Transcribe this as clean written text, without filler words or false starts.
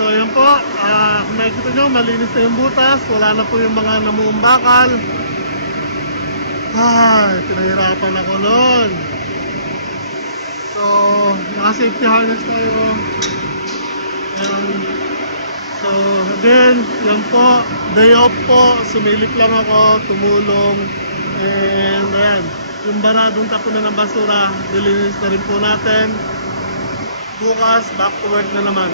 So yun po, kung nakikita nyo, malinis na yung butas, wala na po yung mga namuong bakal. Ay, pinahirapan ako nun. So, naka-safety harness tayo. Ayan. So, again, yan po, day off po, sumilip lang ako, tumulong. And ayan, yung baradong tapunan ng basura, nilinis na rin po natin. Bukas, back to work na naman.